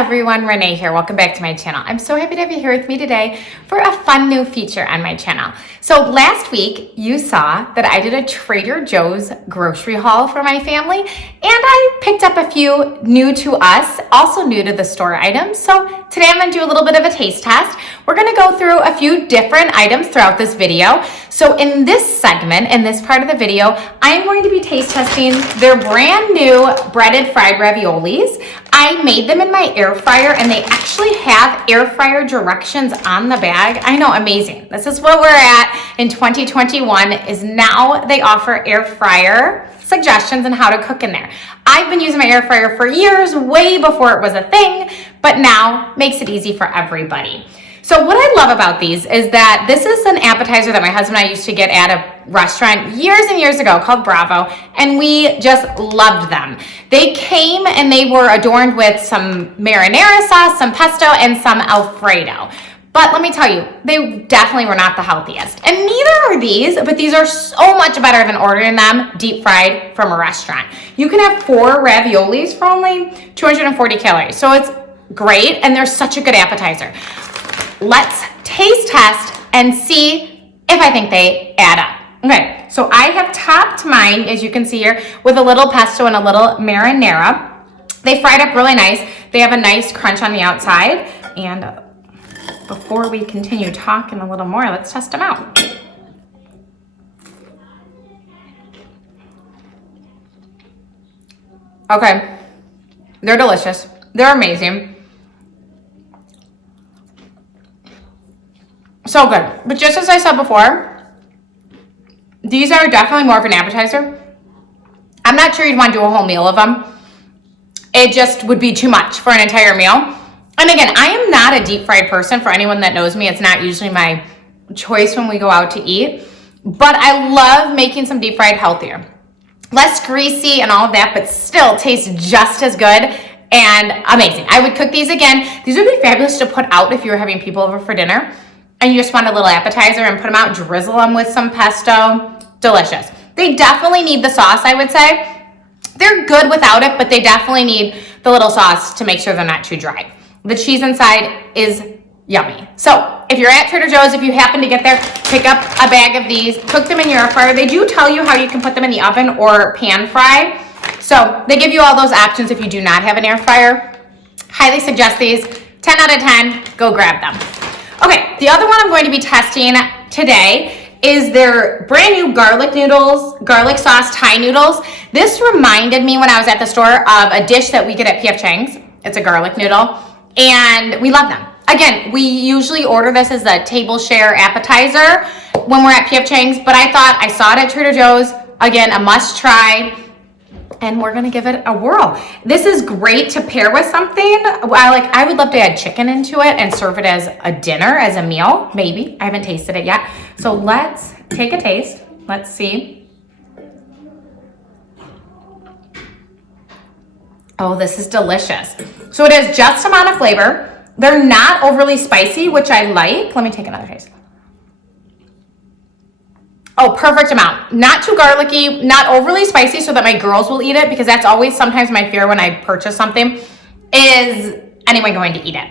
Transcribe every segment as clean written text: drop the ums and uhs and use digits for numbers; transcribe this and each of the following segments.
everyone, Renee here. Welcome back to my channel. I'm so happy to have you here with me today for a fun new feature on my channel. So last week you saw that I did a Trader Joe's grocery haul for my family, and I picked up a few new to us, also new to the store items. So today I'm going to do a little bit of a taste test. We're going to go through a few different items throughout this video. So in this segment, in this part of the video, I'm going to be taste testing their brand new breaded fried raviolis. I made them in my air fryer, and they actually have air fryer directions on the bag. I know, amazing. This is where we're at in 2021, is now they offer air fryer suggestions on how to cook in there. I've been using my air fryer for years, way before it was a thing, but now makes it easy for everybody. So what I love about these is that this is an appetizer that my husband and I used to get at a restaurant years and years ago called Bravo, and we just loved them. They came and they were adorned with some marinara sauce, some pesto, and some Alfredo. But let me tell you, they definitely were not the healthiest. And neither are these, but these are so much better than ordering them deep fried from a restaurant. You can have 4 raviolis for only 240 calories. So it's great, and they're such a good appetizer. Let's taste test and see if I think they add up. Okay, so I have topped mine, as you can see here, with a little pesto and a little marinara. They fried up really nice. They have a nice crunch on the outside. And before we continue talking a little more, let's test them out. Okay, they're delicious. They're amazing. So good. But just as I said before, these are definitely more of an appetizer. I'm not sure you'd want to do a whole meal of them. It just would be too much for an entire meal. And again, I am not a deep fried person. For anyone that knows me, it's not usually my choice when we go out to eat. But I love making some deep fried healthier. Less greasy and all of that, but still tastes just as good and amazing. I would cook these again. These would be fabulous to put out if you were having people over for dinner and you just want a little appetizer and put them out, drizzle them with some pesto. Delicious. They definitely need the sauce, I would say. They're good without it, but they definitely need the little sauce to make sure they're not too dry. The cheese inside is yummy. So if you're at Trader Joe's, if you happen to get there, pick up a bag of these, cook them in your air fryer. They do tell you how you can put them in the oven or pan fry. So they give you all those options if you do not have an air fryer. Highly suggest these. 10 out of 10, go grab them. Okay, the other one I'm going to be testing today is their brand new garlic noodles, garlic sauce Thai noodles. This reminded me when I was at the store of a dish that we get at P.F. Chang's. It's a garlic noodle, and we love them. Again, we usually order this as a table share appetizer when we're at P.F. Chang's, but I thought I saw it at Trader Joe's. Again, a must try, and we're gonna give it a whirl. This is great to pair with something. I would love to add chicken into it and serve it as a dinner, as a meal, maybe. I haven't tasted it yet. So let's take a taste. Let's see. Oh, this is delicious. So it has just amount of flavor. They're not overly spicy, which I like. Let me take another taste. Oh, perfect amount. Not too garlicky, not overly spicy so that my girls will eat it, because that's always sometimes my fear when I purchase something, is anyone going to eat it.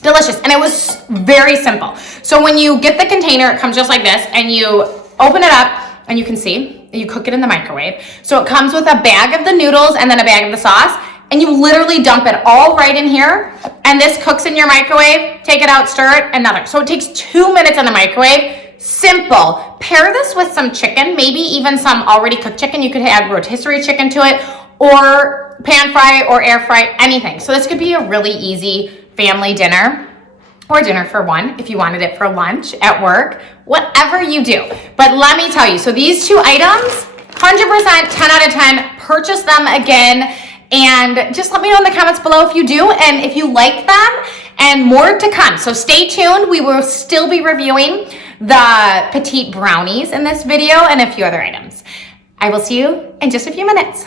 Delicious. And it was very simple. So when you get the container, it comes just like this, and you open it up and you can see, you cook it in the microwave. So it comes with a bag of the noodles and then a bag of the sauce, and you literally dump it all right in here, and this cooks in your microwave. Take it out, stir it, another. So it takes 2 minutes in the microwave. Simple. Pair this with some chicken, maybe even some already cooked chicken. You could add rotisserie chicken to it, or pan fry or air fry, anything. So this could be a really easy family dinner, or dinner for one if you wanted it for lunch at work, whatever you do. But let me tell you, so these 2 items, 100%, 10 out of 10, purchase them again. And just let me know in the comments below if you do and if you like them, and more to come. So stay tuned. We will still be reviewing the Petite brownies in this video and a few other items. I will see you in just a few minutes.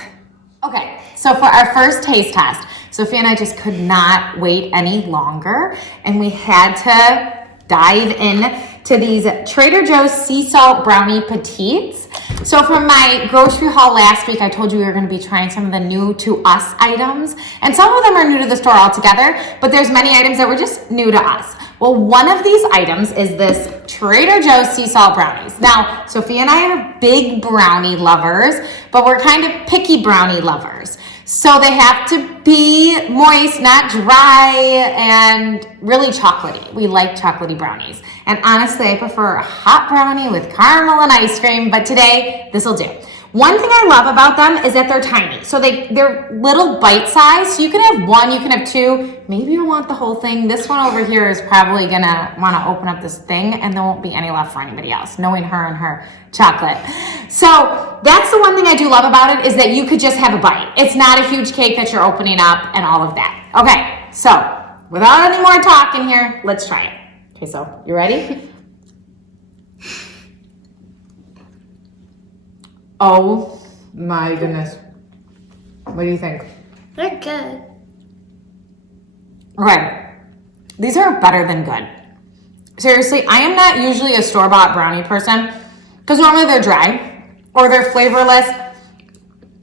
Okay, so for our first taste test, Sophia and I just could not wait any longer, and we had to dive in to these Trader Joe's sea salt brownie petites. So from my grocery haul last week, I told you we were going to be trying some of the new to us items. And some of them are new to the store altogether, but there's many items that were just new to us. Well, one of these items is this Trader Joe's sea salt brownies. Now, Sophia and I are big brownie lovers, but we're kind of picky brownie lovers. So they have to be moist, not dry, and really chocolatey. We like chocolatey brownies. And honestly, I prefer a hot brownie with caramel and ice cream, but today, this will do. One thing I love about them is that they're tiny. So they're little bite size. So you can have one, you can have two. Maybe you want the whole thing. This one over here is probably gonna wanna open up this thing and there won't be any left for anybody else, knowing her and her chocolate. So that's the one thing I do love about it is that you could just have a bite. It's not a huge cake that you're opening up and all of that. Okay, so without any more talking here, let's try it. Okay, so you ready? Oh my goodness. What do you think? They're good. Okay. These are better than good. Seriously, I am not usually a store-bought brownie person because normally they're dry or they're flavorless.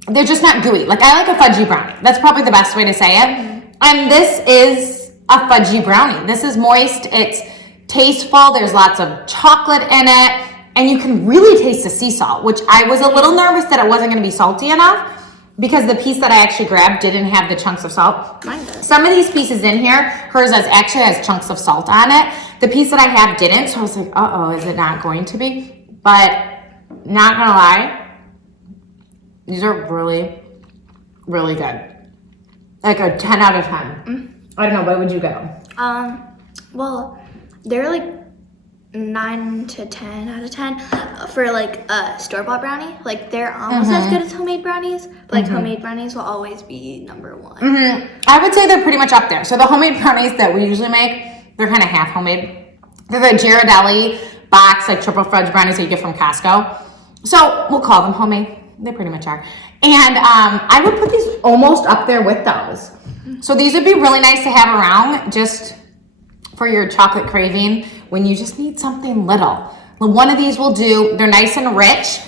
They're just not gooey. Like I like a fudgy brownie. That's probably the best way to say it. And this is a fudgy brownie. This is moist. It's tasteful. There's lots of chocolate in it. And you can really taste the sea salt, which I was a little nervous that it wasn't going to be salty enough because the piece that I actually grabbed didn't have the chunks of salt. Mine does. Some of these pieces in here, hers actually has chunks of salt on it. The piece that I have didn't, so I was like, uh-oh, is it not going to be? But not going to lie, these are really, really good. Like a 10 out of 10. I don't know, what would you go? Well, they're like 9 to 10 out of 10 for like a store-bought brownie. Like they're almost as good as homemade brownies, but like homemade brownies will always be number one. I would say they're pretty much up there. So the homemade brownies that we usually make, they're kind of half homemade. They're the Ghirardelli box, like triple fudge brownies that you get from Costco. So we'll call them homemade. They pretty much are. And I would put these almost up there with those. So these would be really nice to have around just for your chocolate craving when you just need something little. One of these will do. They're nice and rich,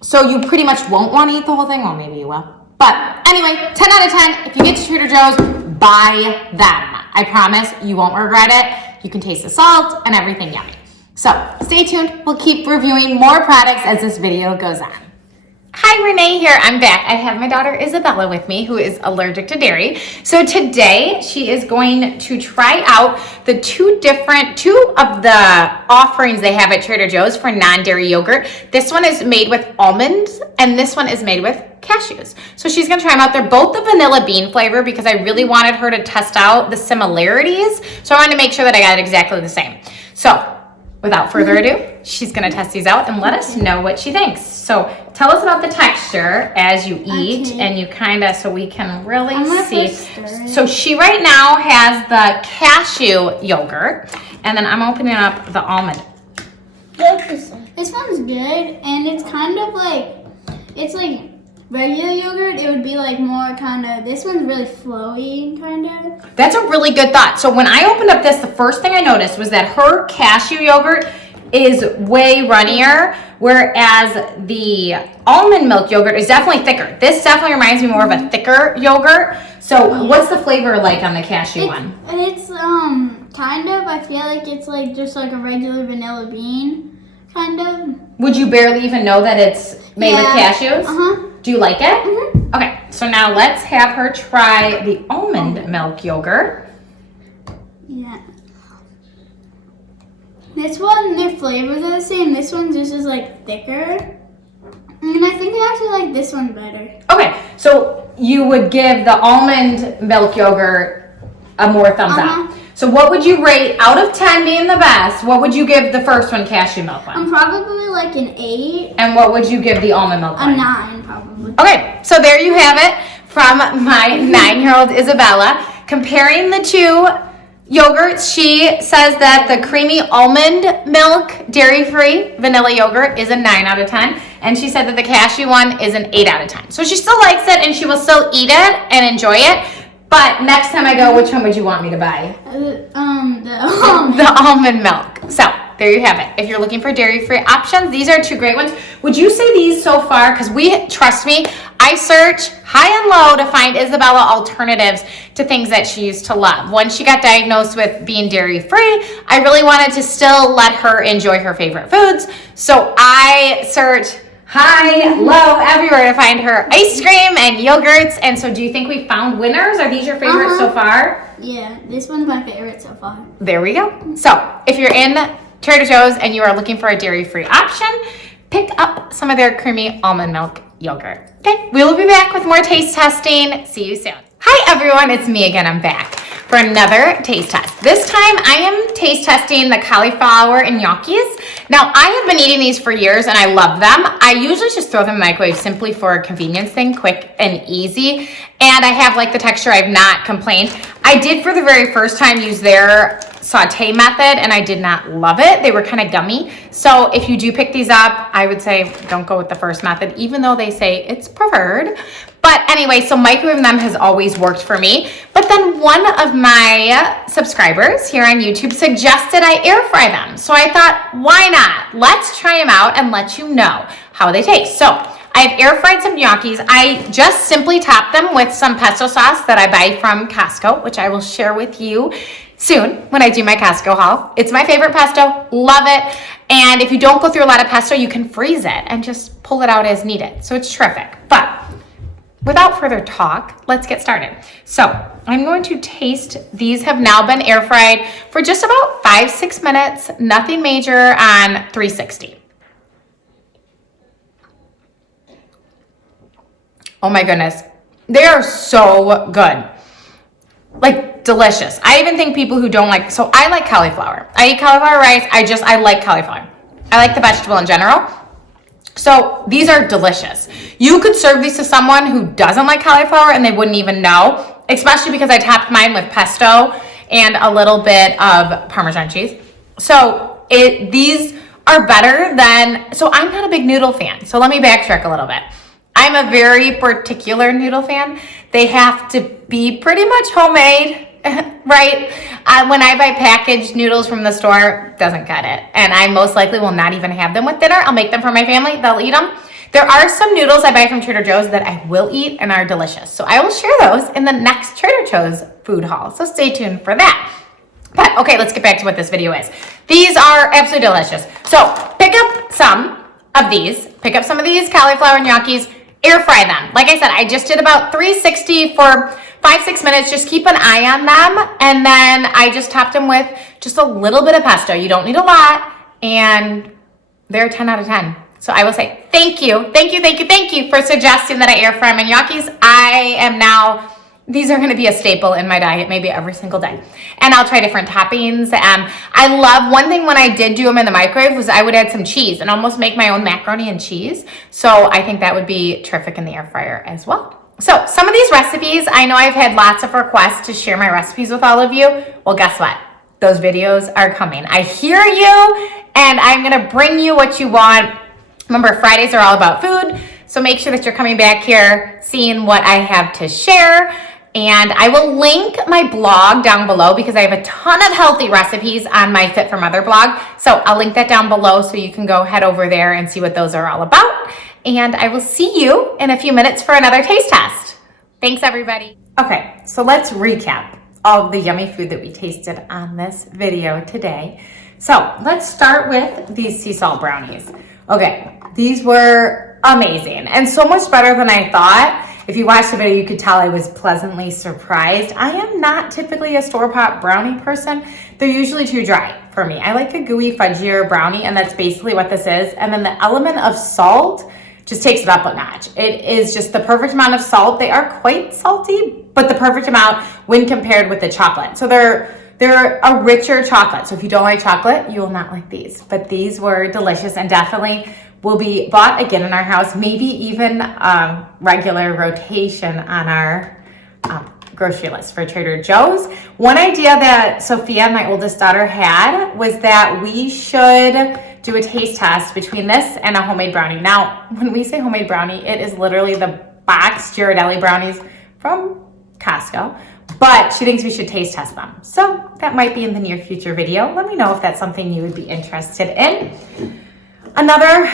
so you pretty much won't want to eat the whole thing. Well, maybe you will. But anyway, 10 out of 10. If you get to Trader Joe's, buy them. I promise you won't regret it. You can taste the salt and everything yummy. So stay tuned. We'll keep reviewing more products as this video goes on. Hi, Renee here. I'm back. I have my daughter Isabella with me who is allergic to dairy. So today she is going to try out the two of the offerings they have at Trader Joe's for non-dairy yogurt. This one is made with almonds and this one is made with cashews. So she's gonna try them out. They're both the vanilla bean flavor because I really wanted her to test out the similarities. So I wanted to make sure that I got it exactly the same. So without further ado, she's gonna test these out and let us know what she thinks. So tell us about the texture as you eat and you so we can really see. So she right now has the cashew yogurt and then I'm opening up the almond. This one's good and it's kind of like, it's like regular yogurt. It would be like more kind of, this one's really flowy kind of. That's a really good thought. So when I opened up this, the first thing I noticed was that her cashew yogurt is way runnier, whereas the almond milk yogurt is definitely thicker. This definitely reminds me more of a thicker yogurt. So what's the flavor like on the cashew one? It's kind of, I feel like it's like just like a regular vanilla bean, kind of. Would you barely even know that it's made with cashews? Do you like it? Okay, so now let's have her try the almond milk yogurt. Yeah. This one, their flavors are the same. This one's just is like thicker. And I think I actually like this one better. Okay, so you would give the almond milk yogurt a more thumbs up. So what would you rate, out of 10 being the best, what would you give the first one, cashew milk one? Probably like an 8. And what would you give the almond milk one? A 9 probably. Okay, so there you have it from my 9-year-old Isabella. Comparing the two yogurts, she says that the creamy almond milk, dairy-free vanilla yogurt is a 9 out of 10. And she said that the cashew one is an 8 out of 10. So she still likes it and she will still eat it and enjoy it. But next time I go, which one would you want me to buy? The almond. The almond milk. So there you have it. If you're looking for dairy-free options, these are two great ones. Would you say these so far, because trust me, I search high and low to find Isabella alternatives to things that she used to love. When she got diagnosed with being dairy-free, I really wanted to still let her enjoy her favorite foods. So I searched high, low, everywhere to find her ice cream and yogurts. And so do you think we found winners? Are these your favorites so far? Yeah, this one's my favorite so far. There we go. So if you're in Trader Joe's and you are looking for a dairy-free option, pick up some of their creamy almond milk yogurt. Okay, we will be back with more taste testing. See you soon. Hi everyone, it's me again. I'm back for another taste test. This time I am taste testing the cauliflower and gnocchis. Now I have been eating these for years and I love them. I usually just throw them in the microwave simply for a convenience thing, quick and easy. And I have liked the texture. I've not complained. I did for the very first time use their saute method and I did not love it. They were kind of gummy. So if you do pick these up, I would say don't go with the first method, even though they say it's preferred. But anyway, so microwaving them has always worked for me. But then one of my subscribers here on YouTube suggested I air fry them. So I thought, why not? Let's try them out and let you know how they taste. So I've air fried some gnocchis. I just simply top them with some pesto sauce that I buy from Costco, which I will share with you soon when I do my Costco haul. It's my favorite pesto, love it. And if you don't go through a lot of pesto, you can freeze it and just pull it out as needed. So it's terrific. But without further talk, let's get started. So I'm going to taste. These have now been air fried for just about 5-6 minutes, nothing major on 360. Oh my goodness. They are so good. Like delicious. I even think people who don't like, so I like cauliflower. I eat cauliflower rice. I like cauliflower. I like the vegetable in general. So these are delicious. You could serve these to someone who doesn't like cauliflower and they wouldn't even know, especially because I topped mine with pesto and a little bit of Parmesan cheese. So these are better than, so I'm not a big noodle fan. So let me backtrack a little bit. I'm a very particular noodle fan. They have to be pretty much homemade, right? When I buy packaged noodles from the store, doesn't cut it. And I most likely will not even have them with dinner. I'll make them for my family. They'll eat them. There are some noodles I buy from Trader Joe's that I will eat and are delicious. So I will share those in the next Trader Joe's food haul. So stay tuned for that. But okay, let's get back to what this video is. These are absolutely delicious. So pick up some of these. Pick up some of these cauliflower gnocchis. Air fry them. Like I said, I just did about 360 for 5-6 minutes. Just keep an eye on them. And then I just topped them with just a little bit of pesto. You don't need a lot. And they're 10 out of 10. So I will say thank you for suggesting that I air fry my gnocchis. These are going to be a staple in my diet maybe every single day. And I'll try different toppings. I love, one thing when I did do them in the microwave was I would add some cheese and almost make my own macaroni and cheese. So I think that would be terrific in the air fryer as well. So some of these recipes, I know I've had lots of requests to share my recipes with all of you. Well, guess what? Those videos are coming. I hear you and I'm going to bring you what you want. Remember, Fridays are all about food. So make sure that you're coming back here, seeing what I have to share. And I will link my blog down below because I have a ton of healthy recipes on my Fit for Mother blog. So I'll link that down below so you can go head over there and see what those are all about. And I will see you in a few minutes for another taste test. Thanks, everybody. Okay, so let's recap all of the yummy food that we tasted on this video today. So let's start with these sea salt brownies. Okay, these were amazing and so much better than I thought. If you watched the video, you could tell I was pleasantly surprised. I am not typically a store-bought brownie person. They're usually too dry for me. I like a gooey, fudgier brownie, and that's basically what this is. And then the element of salt just takes it up a notch. It is just the perfect amount of salt. They are quite salty, but the perfect amount when compared with the chocolate. So they're a richer chocolate. So if you don't like chocolate, you will not like these. But these were delicious and definitely will be bought again in our house, maybe even regular rotation on our grocery list for Trader Joe's. One idea that Sophia, my oldest daughter, had was that we should do a taste test between this and a homemade brownie. Now, when we say homemade brownie, it is literally the boxed Ghirardelli brownies from Costco but she thinks we should taste test them. So that might be in the near future video. Let me know if that's something you would be interested in. Another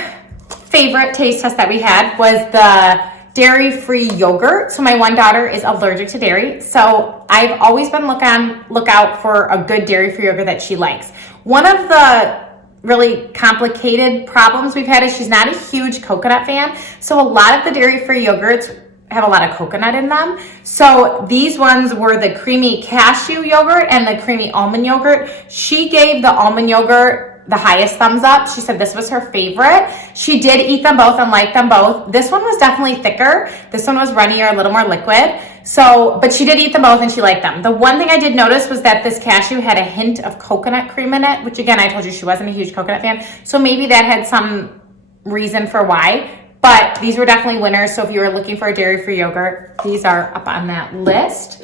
favorite taste test that we had was the dairy-free yogurt. So my one daughter is allergic to dairy, so I've always been lookout for a good dairy-free yogurt that she likes. One of the really complicated problems we've had is she's not a huge coconut fan, so a lot of the dairy-free yogurts have a lot of coconut in them. So these ones were the creamy cashew yogurt and the creamy almond yogurt. She gave the almond yogurt the highest thumbs up. She said this was her favorite. She did eat them both and liked them both. This one was definitely thicker. This one was runnier, a little more liquid. So, but she did eat them both and she liked them. The one thing I did notice was that this cashew had a hint of coconut cream in it, which again, I told you she wasn't a huge coconut fan. So maybe that had some reason for why. But these were definitely winners. So if you were looking for a dairy-free yogurt, these are up on that list.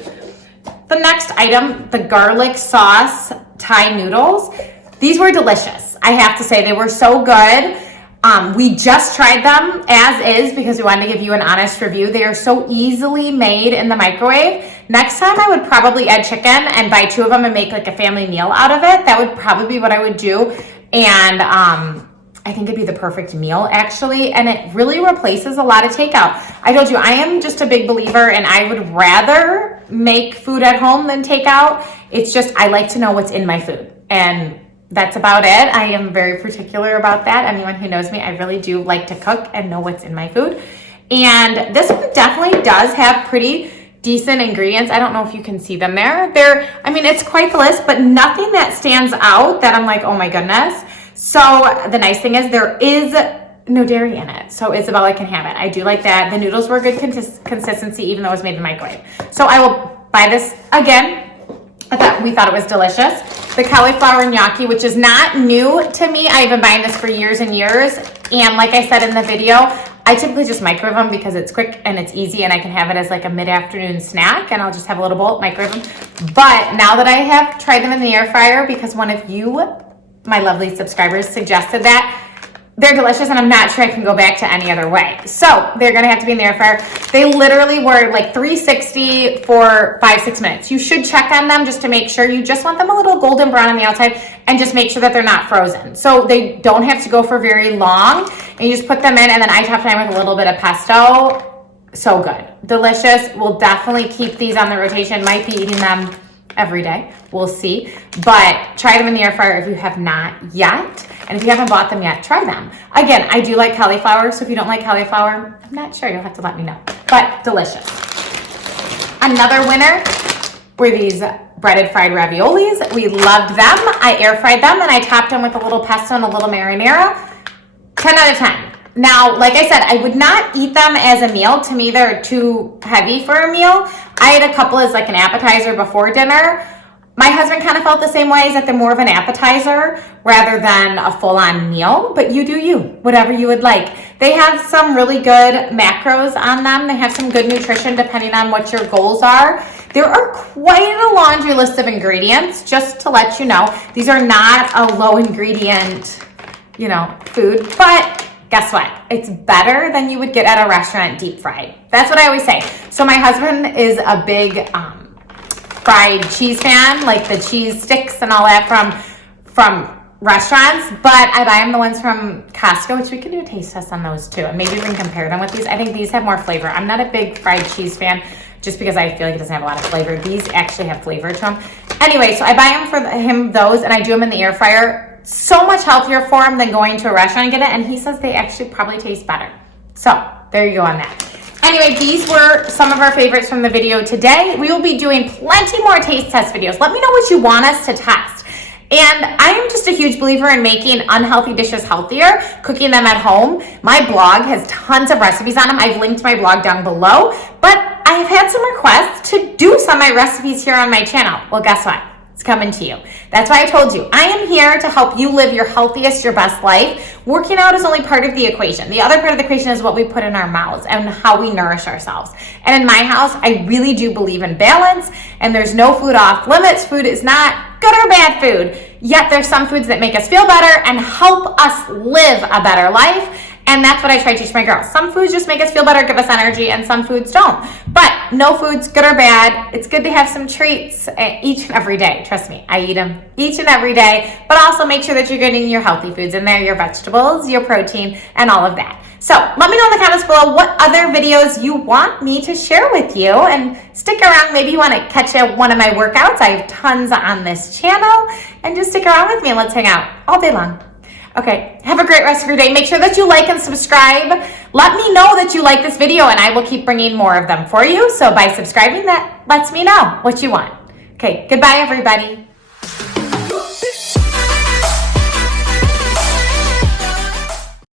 The next item, the garlic sauce Thai noodles. These were delicious. I have to say, they were so good. We just tried them as is because we wanted to give you an honest review. They are so easily made in the microwave. Next time I would probably add chicken and buy 2 of them and make like a family meal out of it. That would probably be what I would do. And I think it'd be the perfect meal actually, and it really replaces a lot of takeout. I told you, I am just a big believer and I would rather make food at home than takeout. It's just, I like to know what's in my food, and that's about it. I am very particular about that. Anyone who knows me, I really do like to cook and know what's in my food. And this one definitely does have pretty decent ingredients. I don't know if you can see them there. I mean, it's quite the list, but nothing that stands out that I'm like, oh my goodness. So the nice thing is there is no dairy in it. So Isabella can have it. I do like that. The noodles were good consistency, even though it was made in the microwave. So I will buy this again. We thought it was delicious. The cauliflower gnocchi, which is not new to me. I've been buying this for years and years. And like I said in the video, I typically just microwave them because it's quick and it's easy and I can have it as like a mid-afternoon snack, and I'll just have a little bowl, microwave them. But now that I have tried them in the air fryer because one of you, my lovely subscribers, suggested that, they're delicious and I'm not sure I can go back to any other way. So they're gonna have to be in the air fryer. They literally were like 360 for 5-6 minutes. You should check on them just to make sure. You just want them a little golden brown on the outside and just make sure that they're not frozen. So they don't have to go for very long, and you just put them in, and then I top time with a little bit of pesto. So good, delicious. We'll definitely keep these on the rotation. Might be eating them every day, we'll see, but try them in the air fryer if you have not yet. And if you haven't bought them yet, try them. Again, I do like cauliflower, so if you don't like cauliflower, I'm not sure, you'll have to let me know, but delicious. Another winner were these breaded fried raviolis. We loved them. I air fried them and I topped them with a little pesto and a little marinara. 10 out of 10. Now, like I said, I would not eat them as a meal. To me, they're too heavy for a meal. I had a couple as like an appetizer before dinner. My husband kind of felt the same way, is that they're more of an appetizer rather than a full-on meal, but you do you, whatever you would like. They have some really good macros on them. They have some good nutrition depending on what your goals are. There are quite a laundry list of ingredients, just to let you know. These are not a low ingredient, food, but guess what? It's better than you would get at a restaurant deep fried. That's what I always say. So my husband is a big fried cheese fan, like the cheese sticks and all that from restaurants, but I buy them the ones from Costco, which we can do a taste test on those too, and maybe we can compare them with these. I think these have more flavor. I'm not a big fried cheese fan just because I feel like it doesn't have a lot of flavor. These actually have flavor to them. Anyway, so I buy them for him those, and I do them in the air fryer. So much healthier for him than going to a restaurant and get it, and he says they actually probably taste better. So there you go on that. Anyway, these were some of our favorites from the video today. We will be doing plenty more taste test videos. Let me know what you want us to test. And I am just a huge believer in making unhealthy dishes healthier, cooking them at home. My blog has tons of recipes on them. I've linked my blog down below, but I've had some requests to do some of my recipes here on my channel. Well, guess what? It's coming to you. That's why I told you, I am here to help you live your healthiest, your best life. Working out is only part of the equation. The other part of the equation is what we put in our mouths and how we nourish ourselves. And in my house, I really do believe in balance, and there's no food off limits. Food is not good or bad food. Yet there's some foods that make us feel better and help us live a better life. And that's what I try to teach my girls. Some foods just make us feel better, give us energy, and some foods don't. But But no food's good or bad. It's good to have some treats each and every day. Trust me, I eat them each and every day. But also make sure that you're getting your healthy foods in there, your vegetables, your protein, and all of that. So let me know in the comments below what other videos you want me to share with you. And stick around. Maybe you want to catch one of my workouts. I have tons on this channel. And just stick around with me and let's hang out all day long. Okay, have a great rest of your day. Make sure that you like and subscribe. Let me know that you like this video and I will keep bringing more of them for you. So by subscribing, that lets me know what you want. Okay, goodbye everybody.